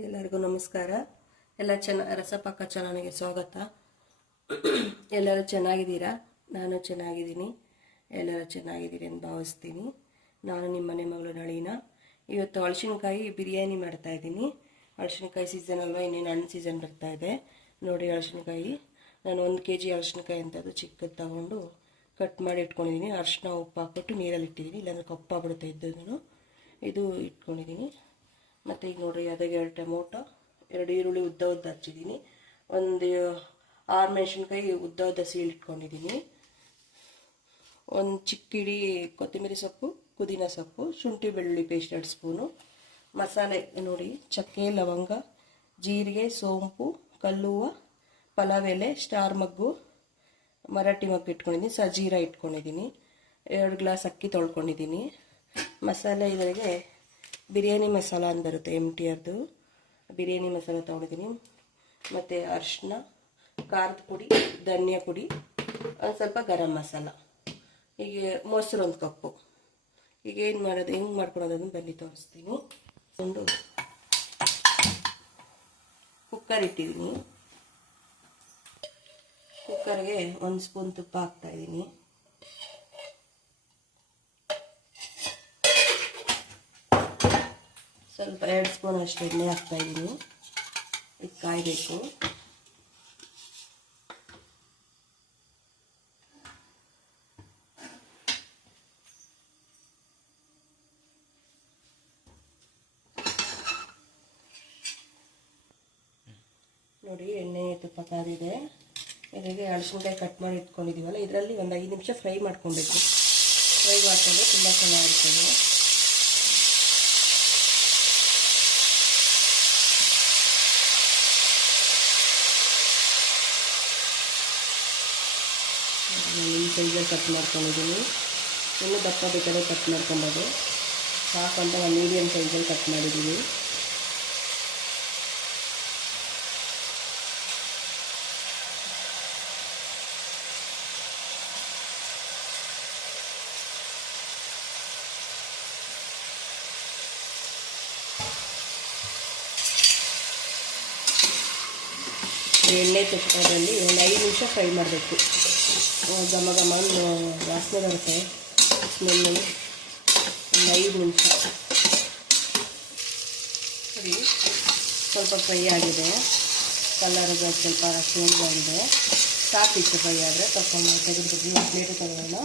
ಎಲ್ಲರಿಗೂ ನಮಸ್ಕಾರ. ಎಲ್ಲ ರಸಪಾಕ ಚಾನಲ್ಗೆ ಸ್ವಾಗತ. ಎಲ್ಲರೂ ಚೆನ್ನಾಗಿದ್ದೀರಾ? ನಾನು ಚೆನ್ನಾಗಿದ್ದೀನಿ. ಎಲ್ಲರೂ ಚೆನ್ನಾಗಿದ್ದೀರಿ ಅಂತ ಭಾವಿಸ್ತೀನಿ. ನಾನು ನಿಮ್ಮ ಮನೆ ಮಗಳು ನಳಿನ. ಇವತ್ತು ಹಲಸಿನಕಾಯಿ ಬಿರಿಯಾನಿ ಮಾಡ್ತಾಯಿದ್ದೀನಿ. ಹಲಸಿನಕಾಯಿ ಸೀಸನ್ ಅಲ್ವಾ, ಇನ್ನೇನು ಹಣ್ಣು ಸೀಸನ್ ಬರ್ತಾಯಿದೆ. ನೋಡಿ ಹಲಸಿನಕಾಯಿ ನಾನು 1 kg ಹಲಸಿನಕಾಯಿ ಅಂತದ್ದು ಚಿಕ್ಕದು ತಗೊಂಡು ಕಟ್ ಮಾಡಿ ಇಟ್ಕೊಂಡಿದ್ದೀನಿ. ಅರಿಶಿನ ಉಪ್ಪು ಹಾಕ್ಬಿಟ್ಟು ನೀರಲ್ಲಿ ಇಟ್ಟಿದ್ದೀನಿ, ಇಲ್ಲಾಂದರೆ ಕಪ್ಪಾಗ್ಬಿಡುತ್ತೆ ಇದ್ದದ್ದು. ಇದು ಇಟ್ಕೊಂಡಿದ್ದೀನಿ. ಮತ್ತು ಈಗ ನೋಡಿರಿ, ಅದಾಗೆ 2 ಟೊಮೊಟೊ, 2 ಈರುಳ್ಳಿ ಉದ್ದ ಹಚ್ಚಿದ್ದೀನಿ, ಒಂದು 6 ಮೆಣಸಿನ್ಕಾಯಿ ಉದ್ದ ಸೀಳಿಟ್ಕೊಂಡಿದ್ದೀನಿ, ಒಂದು ಚಿಕ್ಕ ಇಡೀ ಕೊತ್ತಂಬರಿ ಸೊಪ್ಪು, ಪುದೀನ ಸೊಪ್ಪು, ಶುಂಠಿ ಬೆಳ್ಳುಳ್ಳಿ ಪೇಸ್ಟ್ 2 ಸ್ಪೂನು. ಮಸಾಲೆ ನೋಡಿ, ಚಕ್ಕೆ, ಲವಂಗ, ಜೀರಿಗೆ, ಸೋಂಪು, ಕಲ್ಲುವ, ಪಲಾವ್ ಎಲೆ, ಸ್ಟಾರ್ ಮಗ್ಗು, ಮರಾಠಿ ಮಗ್ಗು ಇಟ್ಕೊಂಡಿದ್ದೀನಿ, ಸಜೀರಾ ಇಟ್ಕೊಂಡಿದ್ದೀನಿ, 2 ಗ್ಲಾಸ್ ಅಕ್ಕಿ ತೊಳ್ಕೊಂಡಿದ್ದೀನಿ. ಮಸಾಲೆ ಇದರಿಗೆ ಬಿರಿಯಾನಿ ಮಸಾಲ ಅಂತ ಬರುತ್ತೆ, MTRದು ಬಿರಿಯಾನಿ ಮಸಾಲ ತೊಗೊಂಡಿದ್ದೀನಿ. ಮತ್ತು ಅರಿಶಿನ, ಖಾರದ ಪುಡಿ, ಧನಿಯಾ ಪುಡಿ, ಒಂದು ಸ್ವಲ್ಪ ಗರಂ ಮಸಾಲ, ಹೀಗೆ ಮೊಸರು 1 ಕಪ್ಪು. ಈಗ ಏನು ಮಾಡೋದು, ಹೆಂಗೆ ಮಾಡ್ಕೊಳೋದನ್ನು ಬನ್ನಿ ತೋರಿಸ್ತೀನಿ. ಒಂದು ಕುಕ್ಕರ್ ಇಟ್ಟಿದ್ದೀನಿ. ಕುಕ್ಕರ್ಗೆ 1 ಸ್ಪೂನ್ ತುಪ್ಪ ಹಾಕ್ತಾಯಿದ್ದೀನಿ. ಸ್ವಲ್ಪ 2 ಸ್ಪೂನ್ ಅಷ್ಟು ಎಣ್ಣೆ ಹಾಕ್ತಾಯಿದ್ದೀನಿ. ಇದು ಕಾಯಬೇಕು. ನೋಡಿ, ಎಣ್ಣೆ ತುಪ್ಪ ಕಾದಿದೆ. ಇದಕ್ಕೆ ಹಲಸಿನಕಾಯಿ ಕಟ್ ಮಾಡಿ ಇಟ್ಕೊಂಡಿದ್ದೀವಲ್ಲ, ಇದರಲ್ಲಿ ಒಂದು 5 ನಿಮಿಷ ಫ್ರೈ ಮಾಡ್ಕೊಬೇಕು. ಫ್ರೈ ಮಾಡಿಕೊಂಡ್ರೆ ತುಂಬ ಚೆನ್ನಾಗಿರ್ತದೆ. ಈ ಸೈಜಲ್ಲಿ ಕಟ್ ಮಾಡ್ಕೊಂಡಿದ್ದೀನಿ. ಇನ್ನೂ ದಪ್ಪ ಬೇಕಾದ್ರೆ ಕಟ್ ಮಾಡ್ಕೊಬೋದು. ಸಾಕಂತ ನಾನು ಮೀಡಿಯಮ್ ಸೈಜಲ್ಲಿ ಕಟ್ ಮಾಡಿದ್ದೀನಿ. ಎಣ್ಣೆ ತುಪ್ಪದಲ್ಲಿ ಒಂದು 5 ನಿಮಿಷ ಫ್ರೈ ಮಾಡಬೇಕು. ಘಮ ಘಮ ವಾಸನೆ ಬರುತ್ತೆ, ಸ್ಮೆಲ್ಲು. ಒಂದು 5 ನಿಮಿಷ ಸರಿ. ಸ್ವಲ್ಪ ಫ್ರೈ ಆಗಿದೆ, ಕಲರ್ ಸ್ವಲ್ಪ ಚೇಂಜ್ ಆಗಿದೆ. ಸಾಕಿತ್ತು ಫ್ರೈ ಆದರೆ ತೆಗೆದುಬಿಟ್ಟು ಪ್ಲೇಟು ತಗೊಳ್ಳೋಣ.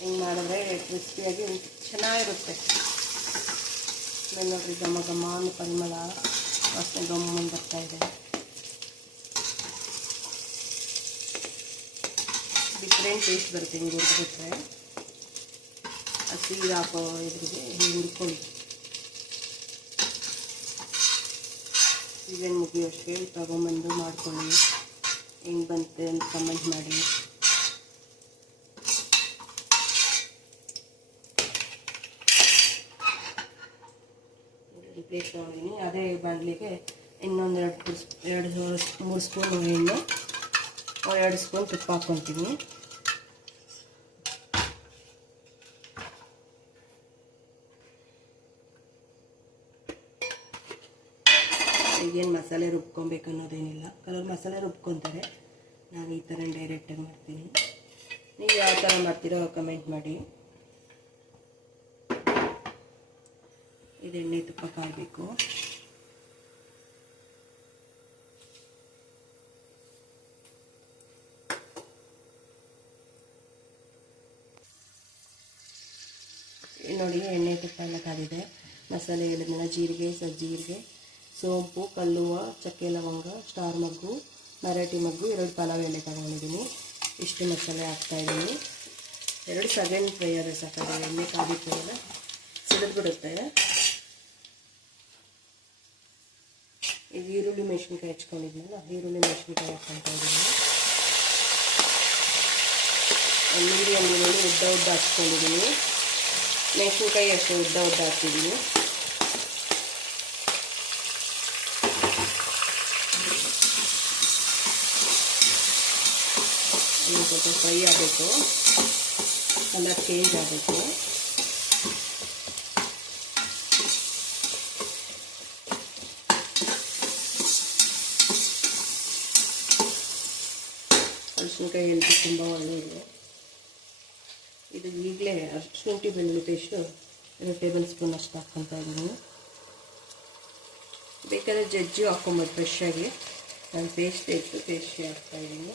ಹಿಂಗೆ ಮಾಡಿದ್ರೆ ಕ್ರಿಸ್ಪಿಯಾಗಿ ಚೆನ್ನಾಗಿರುತ್ತೆ. ನೋಡ್ರಿ, ಘಮ ಘಮ ಪರಿಮಳ ವಾಸನೆ ಗಮ್ಮನ್ ಬರ್ತಾ ಇದೆ. ಡಿಫ್ರೆಂಟ್ ಟೇಸ್ಟ್ ಬರುತ್ತೆ ಹಿಂಗೆ ಹುರಿದ್ಬಿಟ್ರೆ. ಹಸಿ ಹಾಕೋ ಇದ್ರಿಗೆ ಹಿಂಗೆ ಹುರ್ಕೊಳ್ಳಿ. ಸೀಸನ್ ಮುಗಿಯೋಷ್ಟೇ ತಗೊಂಬಂದು ಮಾಡ್ಕೊಳ್ಳಿ. ಹೆಂಗೆ ಬಂತೆ ಅಂತ ಕಮೆಂಟ್ ಮಾಡಿ. ಪ್ಲೇಟ್ ತೊಗೊಂಡಿದ್ದೀನಿ. ಅದೇ ಬಾಣಲಿಗೆ ಇನ್ನೊಂದು 2-3 ಸ್ಪೂನ್ ಎಣ್ಣೆ, 2 ಸ್ಪೂನ್ ತುಪ್ಪ ಹಾಕ್ಕೊತೀನಿ. ಈಗೇನು ಮಸಾಲೆ ರುಬ್ಕೊಬೇಕು ಅನ್ನೋದೇನಿಲ್ಲ. ಕೆಲವರು ಮಸಾಲೆ ರುಬ್ಕೊತಾರೆ, ನಾನು ಈ ಥರ ಡೈರೆಕ್ಟಾಗಿ ಮಾಡ್ತೀನಿ. ನೀವು ಯಾವ ಥರ ಮಾಡ್ತೀರೋ ಕಮೆಂಟ್ ಮಾಡಿ. ಇದು ಎಣ್ಣೆ ತುಪ್ಪ ಕಾಯಬೇಕು. ನೋಡಿ, ಎಣ್ಣೆ ತುಪ್ಪ ಎಲ್ಲ ಕಾದಿದೆ. ಮಸಾಲೆ ಹೇಳಿದ್ನಲ್ಲ, ಜೀರಿಗೆ, ಸಜ್ಜೀರಿಗೆ, ಸೋಂಪು, ಕಲ್ಲುವ, ಚಕ್ಕೆ, ಲವಂಗ, ಸ್ಟಾರ್ ಮಗ್ಗು, ಮರಾಠಿ ಮಗ್ಗು, 2 ಪಲಾವ್ ಎಲೆ ತಗೊಂಡಿದ್ದೀನಿ. ಇಷ್ಟು ಮಸಾಲೆ ಹಾಕ್ತಾಯಿದ್ದೀನಿ. 2 ಸೆಕೆಂಡ್ ಫ್ರೈ ಆದರೆ ಸಾಕಾಗಿದೆ. ಎಣ್ಣೆ ಕಾದಿದ್ದೆಲ್ಲ ಸಿಡಿದ್ಬಿಡುತ್ತೆ. ಇದು ಈರುಳ್ಳಿ ಮೆಣಸಿನ್ಕಾಯಿ ಹಚ್ಕೊಂಡಿದ್ನಲ್ಲ, ಈರುಳ್ಳಿ ಮೆಣಸಿನ್ಕಾಯಿ ಹಾಕ್ಕೊತಾ ಇದ್ದೀನಿ. ಒಂದು ಮೀಡಿಯಮ್ ಈರುಳ್ಳಿ ಉದ್ದ ಹಚ್ಕೊಂಡಿದ್ದೀನಿ. ಮೆಣಸಿನ್ಕಾಯಿ ಅಷ್ಟು ಉದ್ದ ಹಾಕ್ತಿದ್ದೀನಿ. ಸ್ವಲ್ಪ ಫ್ರೈ ಆಗಬೇಕು, ಕಲರ್ ಚೇಂಜ್ ಆಗಬೇಕು. ಮೆಣಸಿನ್ಕಾಯಿ ಹೆಲ್ತ್ ತುಂಬ ಒಳ್ಳೆಯದು. ಇದು ಈಗಲೇ ಶುಂಠಿ ಬೆಳ್ಳುಳ್ಳಿ ಪೇಸ್ಟು 2 ಟೇಬಲ್ ಸ್ಪೂನ್ ಅಷ್ಟು ಹಾಕ್ಕೊತಾ ಇದ್ದೀನಿ. ಬೇಕಾದ್ರೆ ಜಜ್ಜಿ ಹಾಕ್ಕೊಬೋದು ಫ್ರೆಶ್ಶಾಗಿ. ನಾನು ಪೇಸ್ಟ್ ಇಟ್ಟು ಪೇಸ್ಟ್ ಹಾಕ್ತಾಯಿದ್ದೀನಿ.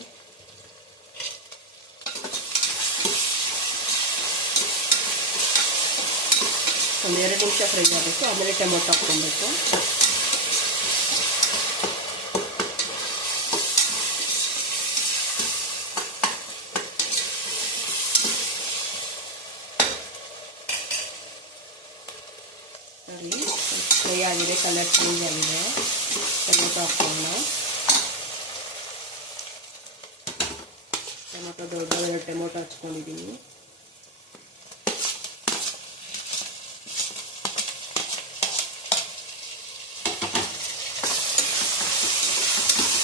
ಒಂದು 2 ನಿಮಿಷ ಫ್ರೈ ಆಗಬೇಕು. ಆಮೇಲೆ ಟೊಮೊಟೊ ಹಾಕ್ಕೊಬೇಕು. ನೋಡಿ ಫ್ರೈ ಆಗಿದೆ, ಕಲರ್ ಚೇಂಜ್ ಆಗಿದೆ. ಟೊಮೊಟೊ ಹಾಕ್ಕೊಳ್ಳೋಣ. ಟೊಮೊಟೊ ದೊಡ್ಡ 2 ಟೊಮೊಟೊ ಹಚ್ಕೊಂಡಿದ್ದೀನಿ.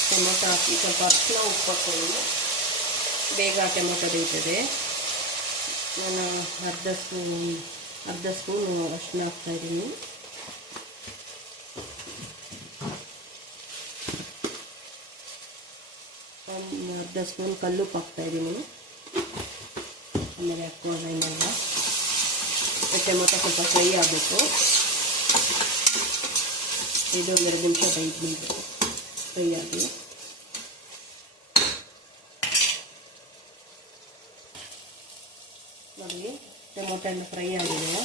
ಟೊಮೊಟೊ ಹಾಕಿ ಸ್ವಲ್ಪ ಅರಿಶಿನ ಉಪ್ಪು ಹಾಕ್ಕೊಳ್ಳಿ. ಬೇಗ ಟೊಮೊಟೊ ಬೇಯ್ತದೆ. ನಾನು ಅರ್ಧ ಸ್ಪೂನು ಅರಿಶಿನ ಹಾಕ್ತಾಯಿದ್ದೀನಿ. ಅರ್ಧ ಸ್ಪೂನ್ ಕಲ್ಲುಪ್ಪು ಹಾಕ್ತಾಯಿದ್ದೀನಿ. ಆಮೇಲೆ ಹಾಕೋಣ ಇನ್ನೆಲ್ಲ. ಟೊಮೊಟೊ ಸ್ವಲ್ಪ ಫ್ರೈ ಆಗಬೇಕು. ಇದು 2 ನಿಮಿಷ ಬೇಯಬೇಕು. ಫ್ರೈ ಆಗಿ ನೋಡಿ ಟೊಮೊಟೊ ಎಲ್ಲ ಫ್ರೈ ಆಗಿದೆ.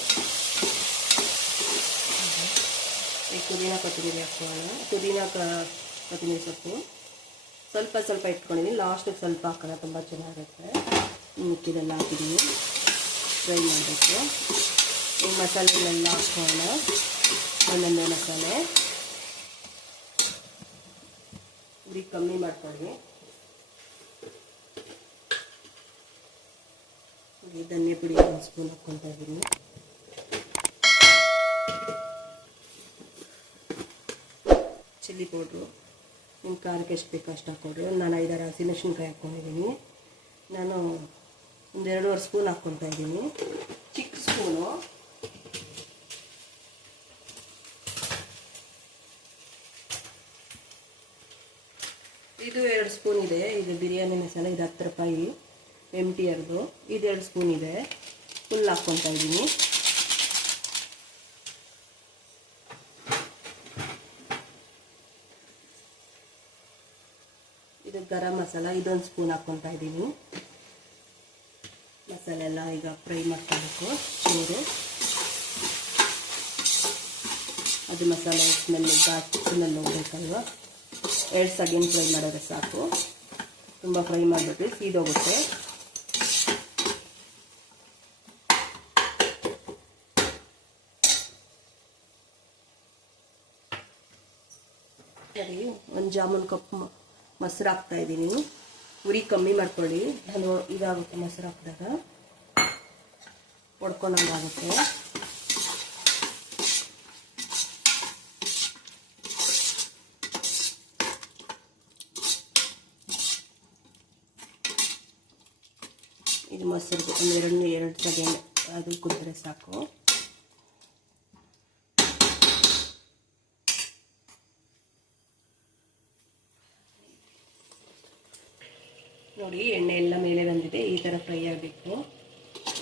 ಈ ಪುದೀನ ಕೊತ್ತಂಬರಿ ಹಾಕೋಣ. ಕೊತ್ತಂಬರಿ ಸೊಪ್ಪು ಸ್ವಲ್ಪ ಇಟ್ಕೊಂಡಿದ್ದೀನಿ. ಲಾಸ್ಟಿಗೆ ಸ್ವಲ್ಪ ಹಾಕೋಣ, ತುಂಬ ಚೆನ್ನಾಗಿರುತ್ತೆ. ಮಿಕ್ಕಿದೆಲ್ಲ ಹಾಕಿದ್ದೀನಿ. ಫ್ರೈ ಮಾಡಬೇಕು. ಈ ಮಸಾಲೆಗಳೆಲ್ಲ ಹಾಕೋಣ. ಒಂದೊಂದೇ ಮಸಾಲೆ ಉರಿ ಕಮ್ಮಿ ಮಾಡ್ಕೊಳ್ಳಿ. ಧನಿಯಾ ಪುಡಿ 1 ಸ್ಪೂನ್ ಹಾಕ್ಕೊತಾ ಇದ್ದೀನಿ. ಚಿಲ್ಲಿ ಪೌಡ್ರು ನಿಮ್ಮ ಖಾರಕ್ಕೆ ಎಷ್ಟು ಬೇಕು ಅಷ್ಟು ಹಾಕ್ಕೊಡ್ರಿ. ನಾನು 5-6 ಹಸಿಮೆಣಸಿನ್ಕಾಯಿ ಹಾಕ್ಕೊಂಡಿದ್ದೀನಿ. ನಾನು ಒಂದು 2.5 ಸ್ಪೂನ್ ಹಾಕ್ಕೊತಾ ಇದ್ದೀನಿ. ಚಿಕ್ಕ ಸ್ಪೂನು. ಇದು 2 ಸ್ಪೂನ್ ಇದೆ. ಇದು ಬಿರಿಯಾನಿ ಮಸಾಲೆ. ಇದು 10 ರೂಪಾಯಿ MTRದು. ಇದು 2 ಸ್ಪೂನ್ ಇದೆ. ಫುಲ್ ಹಾಕ್ಕೊತಾ ಇದ್ದೀನಿ. ಇದು ಗರಂ ಮಸಾಲ. ಇದೊಂದು ಸ್ಪೂನ್ ಹಾಕ್ಕೊತಾ ಇದ್ದೀನಿ. ಮಸಾಲೆ ಎಲ್ಲ ಈಗ ಫ್ರೈ ಮಾಡ್ಕೊಬೇಕು. ಚೂರು ಅದು ಮಸಾಲೆ ಸ್ಮೆಲ್ ಹೋಗ್ಬೇಕಲ್ವ. 2 ಸೆಕೆಂಡ್ ಫ್ರೈ ಮಾಡಿದ್ರೆ ಸಾಕು. ತುಂಬ ಫ್ರೈ ಮಾಡಿಬಿಟ್ಟು ಸೀದೋಗುತ್ತೆ. ಸರಿ, 1 ಜಾಮೂನ್ ಕಪ್ ಮೊಸರು ಹಾಕ್ತಾಯಿದ್ದೀನಿ. ಉರಿ ಕಮ್ಮಿ ಮಾಡ್ಕೊಳ್ಳಿ. ನಾನು ಇದಾಗುತ್ತೆ ಮೊಸರು ಹಾಕಿದಾಗ ಹೊಡ್ಕೊಂಡಂಗಾಗುತ್ತೆ. ಇದು ಮೊಸರು ಒಂದು 2 ಸೆಕೆಂಡ್ ಅದು ಕುದಿದ್ರೆ ಸಾಕು. ನೋಡಿ ಎಣ್ಣೆ ಎಲ್ಲ ಮೇಲೆ ಬಂದಿದೆ. ಈ ಥರ ಫ್ರೈ ಆಗಬೇಕು.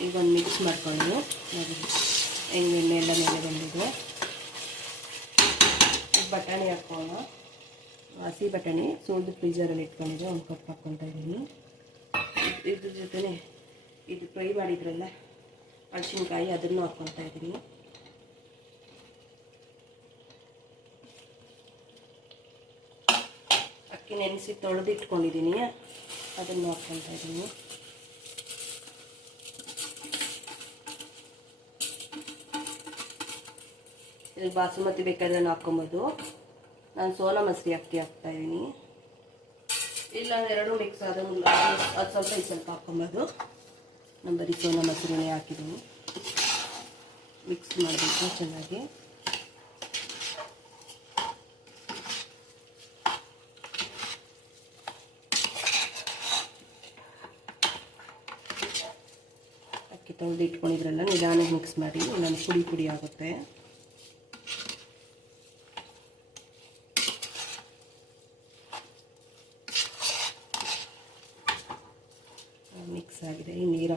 ಈಗ ಒಂದು ಮಿಕ್ಸ್ ಮಾಡ್ಕೊಂಡು ನೋಡಿ ಹೆಂಗೆ ಎಣ್ಣೆ ಎಲ್ಲ ಮೇಲೆ ಬಂದಿದೆ. ಬಟಾಣಿ ಹಾಕೋಣ. ಹಸಿ ಬಟಾಣಿ ಸೋದು ಫ್ರೀಜರಲ್ಲಿ ಇಟ್ಕೊಂಡಿದ್ದೆ. 1 ಕಪ್ ಹಾಕ್ಕೊತಾ ಇದ್ದೀನಿ. ಇದ್ರ ಜೊತೆನೆ ಇದು ಫ್ರೈ ಮಾಡಿದ್ರಲ್ಲ ಮೆಣಸಿನ್ಕಾಯಿ, ಅದನ್ನು ಹಾಕ್ಕೊತಾ ಇದ್ದೀನಿ. ಅಕ್ಕಿ ನೆನೆಸಿ ತೊಳೆದು ಇಟ್ಕೊಂಡಿದ್ದೀನಿ. ಅದನ್ನು ಹಾಕ್ಕೊತಾ ಇದ್ದೀನಿ. ಇಲ್ಲಿ ಬಾಸುಮತಿ ಬೇಕಾದ್ರೆ ಹಾಕ್ಕೊಬೋದು. ನಾನು ಸೋನಾ ಮಸೂರಿ ಅಕ್ಕಿ ಹಾಕ್ತಾಯಿದ್ದೀನಿ. ಇಲ್ಲ 2 ಮಿಕ್ಸ್ ಅದನ್ನು ಅದು ಸ್ವಲ್ಪ ಹಾಕ್ಕೊಬೋದು. ನಾನು ಬರೀ ಸೋನಾ ಮಸೂರಿನೇ ಹಾಕಿದ್ದೀನಿ. ಮಿಕ್ಸ್ ಮಾಡಬೇಕು ಚೆನ್ನಾಗಿ. ಅಕ್ಕಿ ತೊಳೆದು ಇಟ್ಕೊಂಡಿದ್ರಲ್ಲ ನಿಧಾನಕ್ಕೆ ಮಿಕ್ಸ್ ಮಾಡಿ. ನಾನು ಪುಡಿ ಆಗುತ್ತೆ.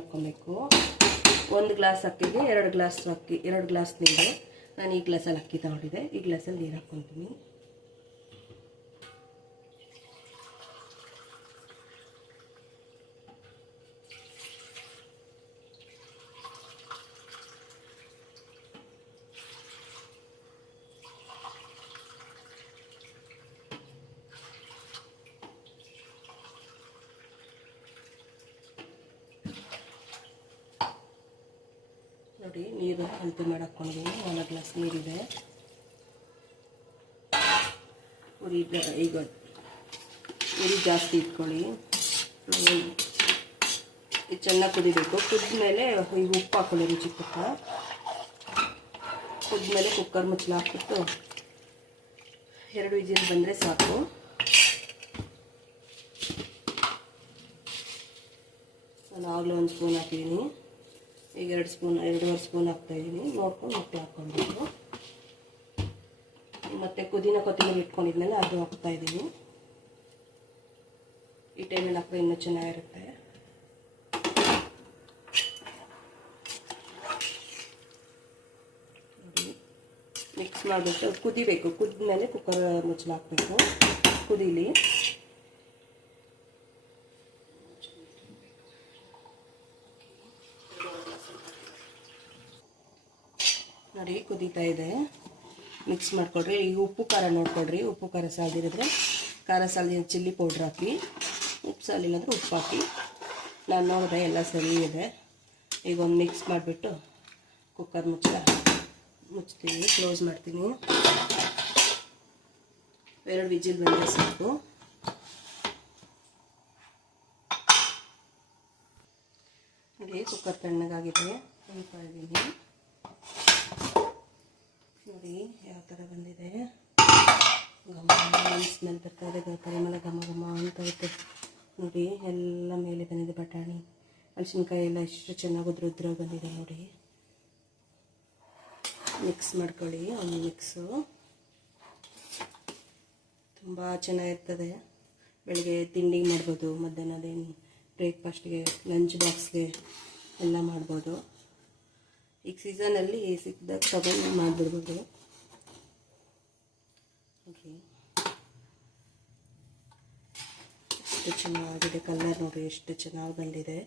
ಹಾಕ್ಕೊಬೇಕು. 1 ಗ್ಲಾಸ್ ಅಕ್ಕಿಗೆ 2 ಗ್ಲಾಸ್ ಅಕ್ಕಿ, 2 ಗ್ಲಾಸ್ ನೀರು. ನಾನು ಈ ಗ್ಲಾಸಲ್ಲಿ ಅಕ್ಕಿ ತಗೊಂಡಿದ್ದೆ, ಈ ಗ್ಲಾಸಲ್ಲಿ ನೀರು ಹಾಕ್ಕೊತೀನಿ. ನೋಡಿ, ನೀರು ಅಳತೆ ಮಾಡಿ ಹಾಕ್ಕೊಂಡಿದ್ದೀನಿ. 4 ಗ್ಲಾಸ್ ನೀರಿದೆ. ಈಗ ಉರಿ ಜಾಸ್ತಿ ಇಟ್ಕೊಳ್ಳಿ. ಇದು ಚೆನ್ನಾಗಿ ಕುದಿಬೇಕು. ಕುದ್ಮೇಲೆ ಈಗ ಉಪ್ಪು ಹಾಕೊಳ್ಳಿ, ರುಚಿ ಉಪ್ಪ. ಕುದ್ಮೇಲೆ ಕುಕ್ಕರ್ ಮುಚ್ಚಳ ಹಾಕ್ಬಿಟ್ಟು 2 ವಿಜಿಲ್ ಬಂದರೆ ಸಾಕು. ನಾನು ಆಗಲೇ 1 ಸ್ಪೂನ್ ಹಾಕಿದ್ದೀನಿ. ಈಗ 2.5 ಸ್ಪೂನ್ ಹಾಕ್ತಾಯಿದ್ದೀನಿ. ನೋಡ್ಕೊಂಡು ಮತ್ತೆ ಹಾಕ್ಕೊಳ್ಬೇಕು. ಮತ್ತು ಪುದೀನ ಕೊತ್ತಂಬರಿ ಇಟ್ಕೊಂಡಿದ್ಮೇಲೆ ಅದು ಹಾಕ್ತಾಯಿದ್ದೀನಿ. ಈ ಟೈಮಲ್ಲಿ ಹಾಕಿದ್ರೆ ಇನ್ನೂ ಚೆನ್ನಾಗಿರುತ್ತೆ. ನೋಡಿ, ಮಿಕ್ಸ್ ಮಾಡಿಬಿಟ್ಟು ಕುದಿಬೇಕು. ಕುದಿದ್ಮೇಲೆ ಕುಕ್ಕರ್ ಮುಚ್ಚಳ ಹಾಕಬೇಕು. ಕುದೀಲಿ. ನೋಡಿ, ಕುದೀತಾ ಇದೆ. ಮಿಕ್ಸ್ ಮಾಡಿಕೊಡ್ರಿ. ಈಗ ಉಪ್ಪು ಖಾರ ನೋಡ್ಕೊಡ್ರಿ. ಉಪ್ಪು ಖಾರ ಸಾಲದಿರಿದ್ರೆ ಖಾರ ಸಾಲದಿರೋ ಚಿಲ್ಲಿ ಪೌಡ್ರ್ ಹಾಕಿ, ಉಪ್ಪು ಸಾಲಿಲ್ಲ ಅಂದರೆ ಉಪ್ಪು ಹಾಕಿ. ನಾನು ನೋಡಿದೆ ಎಲ್ಲ ಸರಿ ಇದೆ. ಈಗ ಒಂದು ಮಿಕ್ಸ್ ಮಾಡಿಬಿಟ್ಟು ಕುಕ್ಕರ್ ಮುಚ್ತೀನಿ, ಕ್ಲೋಸ್ ಮಾಡ್ತೀನಿ. 2 ವಿಜಿಲ್ ಬಂದರೆ ಸಾಕು. ನೋಡಿ, ಕುಕ್ಕರ್ ತಣ್ಣಗಾಗಿದೆ. ತೆಗಿತಾ ಇದ್ದೀನಿ. ನೋಡಿ ಯಾವ ಥರ ಬಂದಿದೆ. ಘಮ ಸ್ಮೆಲ್ ಬರ್ತಾ ಇದೆ. ಪರಿಮಳ ಘಮ ಘಮ ಅಂತ ಇರುತ್ತೆ. ನೋಡಿ, ಎಲ್ಲ ಮೇಲೆ ಬಂದಿದೆ. ಬಟಾಣಿ, ಮೆಣಸಿನ್ಕಾಯಿ ಎಲ್ಲ ಎಷ್ಟು ಚೆನ್ನಾಗಿ ಉದ್ರಾಗಿ ಬಂದಿದೆ. ನೋಡಿ, ಮಿಕ್ಸ್ ಮಾಡ್ಕೊಳ್ಳಿ. ಒಂದು ಮಿಕ್ಸು ತುಂಬ ಚೆನ್ನಾಗಿರ್ತದೆ. ಬೆಳಗ್ಗೆ ತಿಂಡಿಗೆ ಮಾಡ್ಬೋದು, ಮಧ್ಯಾಹ್ನದೇನು ಬ್ರೇಕ್ಫಾಸ್ಟ್ಗೆ, ಲಂಚ್ ಬಾಕ್ಸ್ಗೆ ಎಲ್ಲ ಮಾಡ್ಬೋದು. ಈಗ ಸೀಸನಲ್ಲಿ ಸಿಕ್ಕಿದಾಗ ತಗೊಂಡು ಮಾಡಿಬಿಡ್ಬೋದು. ಓಕೆ, ಎಷ್ಟು ಚೆನ್ನಾಗಿದೆ. ಕಲರ್ ನೋಡಿ ಎಷ್ಟು ಚೆನ್ನಾಗಿ ಬಂದಿದೆ.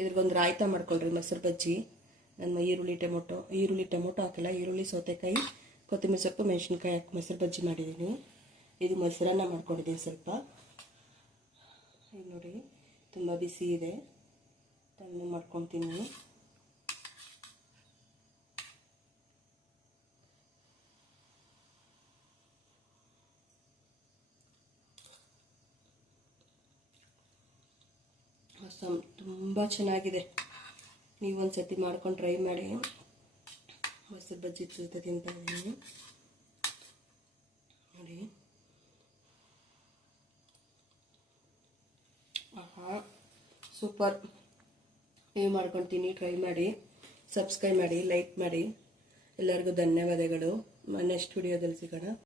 ಇದ್ರಿಗೊಂದು ರಾಯ್ತ ಮಾಡ್ಕೊಳ್ರಿ. ಮೊಸರು ಬಜ್ಜಿ. ನನ್ನ ಈರುಳ್ಳಿ ಟೊಮೊಟೊ ಹಾಕಿಲ್ಲ. ಈರುಳ್ಳಿ, ಸೌತೆಕಾಯಿ, ಕೊತ್ತಂಬರಿ ಸೊಪ್ಪು, ಮೆಣಸಿನ್ಕಾಯಿ ಹಾಕಿ ಮೊಸರು ಬಜ್ಜಿ ಮಾಡಿದ್ದೀನಿ. ಇದು ಮೊಸರನ್ನ ಮಾಡ್ಕೊಂಡಿದ್ದೀನಿ ಸ್ವಲ್ಪ. ಈಗ ನೋಡಿ, ತುಂಬ ಬಿಸಿ ಇದೆ. ತಣ್ಣಗೆ ಮಾಡ್ಕೊತೀನಿ. ತುಂಬ ಚೆನ್ನಾಗಿದೆ. ನೀವು ಒಂದು ಸರ್ತಿ ಮಾಡ್ಕೊಂಡು ಟ್ರೈ ಮಾಡಿ. ಮೊಸರು ಬಜ್ಜಿ ಜೊತೆ ತಿಂತಾ ಇದ್ದೀನಿ. ನೋಡಿ, ಆಹಾ ಸೂಪರ್. ನೀವು ಮಾಡ್ಕೊಳ್ತೀನಿ, ಟ್ರೈ ಮಾಡಿ, ಸಬ್ಸ್ಕ್ರೈಬ್ ಮಾಡಿ, ಲೈಕ್ ಮಾಡಿ. ಎಲ್ಲರಿಗೂ ಧನ್ಯವಾದಗಳು. ನೆಕ್ಸ್ಟ್ ವಿಡಿಯೋದಲ್ಲಿ ಸಿಗೋಣ.